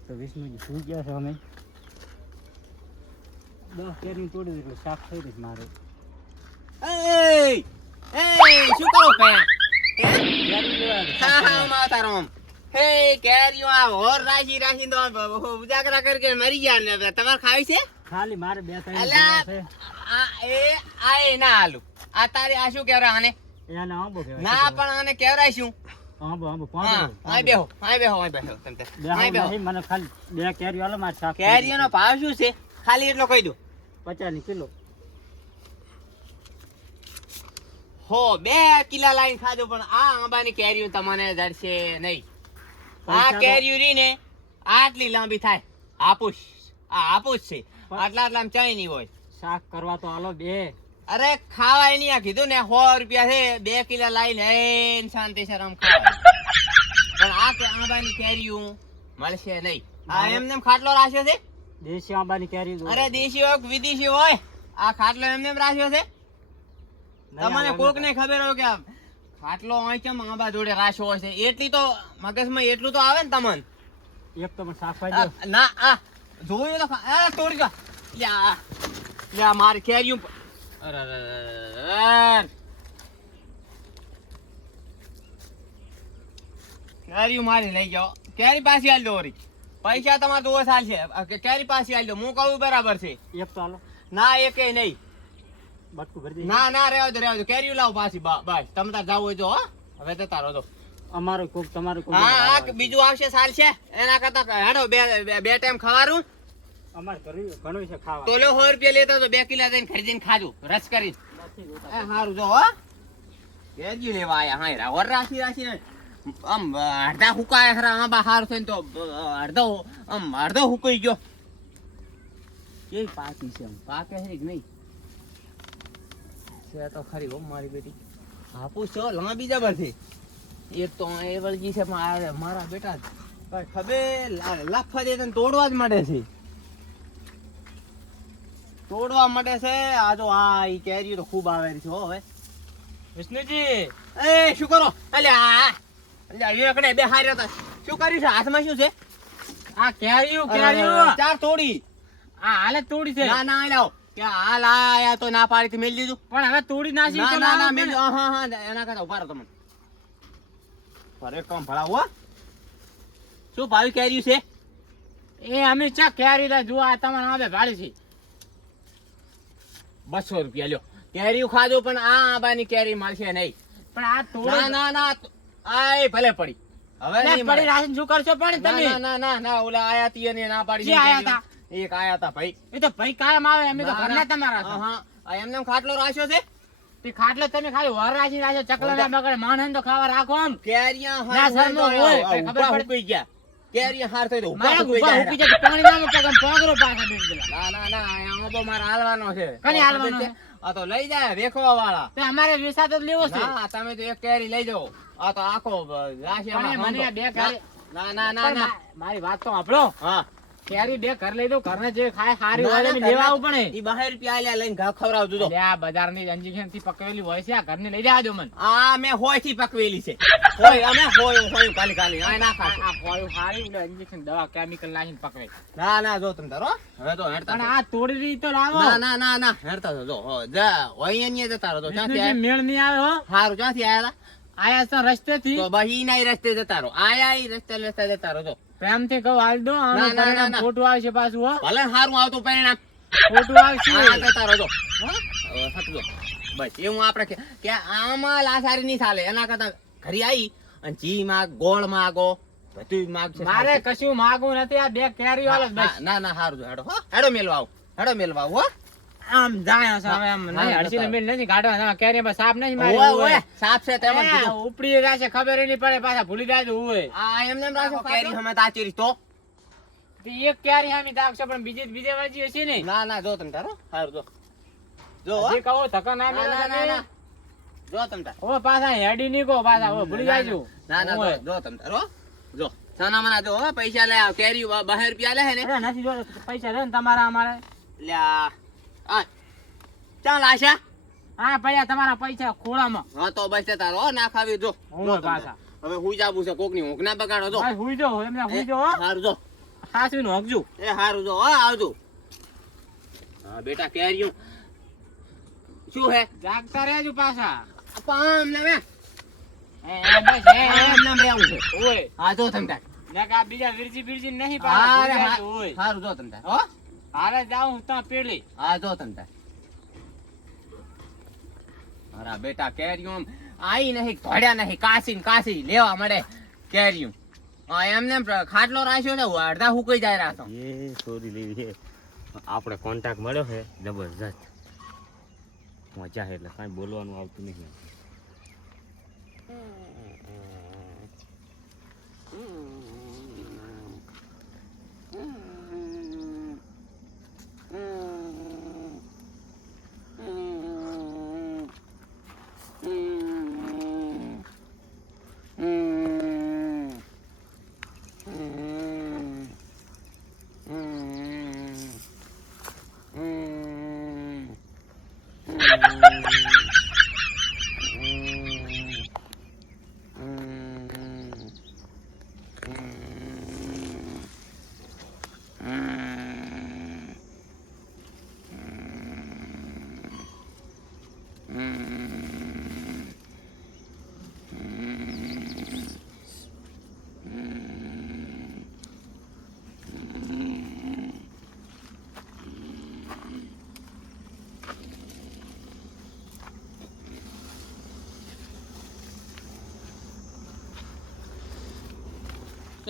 આજ તો વિષ્ણુજી સુઈ ગયા છે અમે. દસ કેરી તોડી દીધું શાક થઈ રહીશ મારે. શું હા, કેરીઓ આ હોર તો ઉજાગરા કરી મરી ગયા ને તમારે ખાવી છે? ખાલી મારે બે ત્રણ છે. આ એ આ એ ના હાલું આ તારે આ શું કહેવાય આને ના પણ આને કહેવાય શું? આંબો આંબો હા આય બેહો આય બેહો આય બેહો તમ. આય બેહો મને ખાલી બે કેરી આલો મારે શાક કેરીઓનો ભાવ શું છે? ખાલી એટલો કહી દો. પચાસની કિલો. હો બે કિલા લાઈન ખાધો પણ આ આંબાની કેરીઓ તમને જડશે નહીં. આ કેરીઓ રહી ને આટલી લાંબી થાય. હાપુસ આ હાપુસ છે. આટલા આટલા ચાઈ નહીં હોય. શાક કરવા તો આલો બે. અરે ખાવાય નહીં આ કીધું ને સો રૂપિયા છે બે કિલા લાઈને હે શાંતિ આમ ખાવાય પણ આ કે આંબાની કેરીયું મળશે નહીં. આ એમને એમ ખાટલો રાખ્યો છે? દેશી આંબાની કેરી અરે દેશી હોય વિદેશી હોય આ ખાટલો એમને એમ રાખ્યો છે? તમને કોક ને ખબર હોય કે ખાટલો હોય કેમ આંબા જોડે રાખ્યો હોય છે? એટલી તો મગજમાં એટલું તો આવે ને તમને. એક તો દો. ના આ જોયું તો તોડી જા લ્યા લ્યા મારી કેરીયું કેરીયું મારી લઈ જાઓ. કેરી પાછી આલ દો. પૈસા તમારે દો સાલ છે. કેરી પાછી આલ દો. હું કહું બરાબર છે. એક તો આલો ના એકે નહીં. બટકું ભરી ના ના રહેવા દો રહેવા દો. કેરીયું લાવો પાછી. બસ. તમે તાર જાવ હોય તો હો. હવે તો તારો તો અમારો કોક તમારો કોક હા બીજું આવશે સાલ છે. એના કરતા હેડો બે બે- બે ટાઈમ ખવારું. અમારે ઘણું છે ખાવા તોલે સો રૂપિયા લેતા તો બે કિલા જઈને ખરીદીને ખાજો. રસ કરી હારું જો હો. કેજી લેવા આયા હા રા. ઓર રાખી રાખી આમ અડધા હુકાય હરા આ બહાર થઈને તો અડધો આમ અડધો હુકાઈ ગયો. કેવી પાકી છે પાકે છે કે નહીં? છે તો ખરી હો મારી બેટી. હાપુસ છો લાંબી જબર છે એ તો એ વળગી છે મારા બેટા કઈ ખબર લાફા દે તોડવા જ માંડે છે. તોડવા માટે છે. આ જો આ ઈ કેરી તો ખૂબ આવે છે હવે. વિષ્ણુજી! એ શું કરો? અલ્યા અલ્યા વિવેકને બે હાર્યો તો. શું કર્યું છે? હાથમાં શું છે? આ કેરીયું કેરીઓ! ચાર તોડી. આ હાલે તોડી છે. ના ના લાવ કે હાલ આયા તો ના પાડી મેલી દીધું. પણ હવે તોડી નાસી ના ના ના મેલી હા હા એના કરતા ઊભા રહો તમે. ફરે કામ ભળાવો શું ભાવી કેર્યું છે? એ અમે ચા કેરી જો આ તમારે આવે ભાડી છે. બસો રૂપિયા લ્યો. કેરી ખાધો પણ આ આંબાની કેરી મળશે નહીં. પણ આ ના ના ના આય ભલે પડી. હવે નહીં પડી રાશન શું કરશો પણ તમે? ના ના ના ના ઓલા આયા તી અને ના પાડી જે આયા તા? એક આયા તા ભાઈ. એ તો ભાઈ કાયમ આવે અમે તો ના, ઘરના ના. તમારા હા એમને ખાટલો રાખ્યો છે? તે ખાટલો તમે ખાલી વર રાખી રાખો ચકલા ના બગડે માણસ તો ખાવા રાખો આમ. કેરિયા ના, હોય, આ ખબર ઊભા ગયા. કેરિયા હાર થાય તો મારા ગુફા હુકી જાય પાણી ના પગમ પગરો પાછા બેસી ગયેલા. ના ના ના આ આંબો મારે હાલવાનો છે. કને હાલવાનો છે? આ તો લઈ જાય વેખવા વાળા તે અમારે વિસાત જ લેવો છે. ના તમે તો એક કેરી લઈ જાઓ. આ તો આખો રાશિયામાં મને બે કેરી- ના ના ના. ના મારી વાત તો આપણો હા. કેરી બે ઘર લઈ દો ઘરને જે ખાય સારી હોય ના, એને લેવા આવું પડે. ઈ બહાર રૂપિયા લઈને ઘા ખવડાવજો તો. આ બજારની injection થી પકવેલી હોય છે આ ઘરને લઈ જાજો મને. આ મે હોયથી પકવેલી છે. હોય અમે હોય હોય કાલી કાલી આ ના ખાશો. આ હોય હારી એટલે injection દવા કેમિકલ નાખીને પકવે. ના ના જો તમે તારો હવે તો હેડતા પણ આ તોડી રી તો લાવો. ના ના ના ના હેડતા જો. હો, જા હોય અહીંયા જતા રહો તો ક્યાંથી? મેળ નહીં આવે હો. હારું ક્યાંથી આયા આયા તો રસ્તે થી તો બહી ના રસ્તે જતા રહો. આયા ઈ રસ્તે રસ્તે જતા રહો જો. પ્રેમથી કહું હાલ દો આનું પરિણામ ખોટું આવશે પાછું હો. ભલે સારું આવતું પરિણામ. ખોટું આવશે. આ જતા રહો હો? હટજો. બસ એવું આપણે કે આમાં લાસારી નહીં ચાલે. એના કરતા ઘરે આવી અને જી માગ ગોળ માગો બધું માગશે મારે કશું માગવું નથી આ બે કેરી વાળો હા, ના ના હારું જો હેડો હો. હેડો મેલવા આવો. હેડો મેલવા આવો હો. આમ જાય છે હવે આમ નહીં હડસી. મેળ નથી કાઢવા કેરી માં સાપ નહીં મારે ઓય. ઓય. સાપ છે તેમ ઉપડી એ, છે ખબર નહીં પડે પાછા ભૂલી જાય છે ઓય. આ એમને એમ રાખો કેરી હમે તાચેરી તો? તો એક કેરી હામી દાગશો પણ બીજી બીજે વાજી હશે ને. ના ના જો તમ તારો હારું જો. જો જે કહો ધક્કા ના ના ના ના ના. જો તમ તાર. ઓ પાછા હેડી કહો પાછા ઓ ભૂલી છું. ના ના જો તમ તારો જો. સાના મના જો પૈસા લે આવ કેરી બહાર રૂપિયા લે હે ને. નથી જો પૈસા લે ને તમારા અમારે. લે આ આ ચાલ આશા હા પૈસા તમારા પૈસા ખોળામાં. હા તો બસ તારો ના ખાવી જો. જો પાછા. હવે હું જાવું છે કોકની ઊંઘ ના બગાડો જો. ભાઈ હુઈ જાઓ એમને હુઈ જો. હારું જો. હાસવી નું હકજો. એ હારું જો હા આવજો. હા બેટા કેરીયું શું હે? જાગતા રહેજો પાછા. પામ ને મે એ, બસ, એ. એમ નામ રહેવું છે. ઓય. હા જો તમ તાર. નક બીજા વિરજી વિરજી નહીં પાછા ઓય. હારું જો તમ હો? હારે જાઉં ત્યાં પેલી. હા જો તમ તાર અરા બેટા કેરીયું આઈ નહીં ઘડ્યા નહીં કાસી ને કાસી લેવા મળે કેરિયું હા એમને ખાટલો રાખ્યો ને અડધા હુકાઈ જાય રાખો એ સોરી લેવી છે આપણે કોન્ટેક્ટ મળ્યો છે? જબરજસ્ત. મજા છે એટલે કાંઈ બોલવાનું આવતું નહીં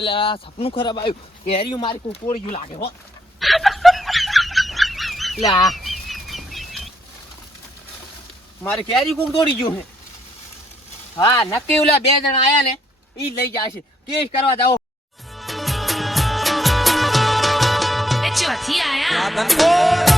એટલે આ સપનું ખરાબ આવ્યું. કેરીયું મારી કોઈ તોડી ગયું લાગે હો. એટલે આ. મારે કેરી કોક તોડી ગયું હે હા નક્કી ઓલા બે જણા આયા ને ઈ લઈ જશે કેસ કરવા જાઓ. એ ચોથી આયા.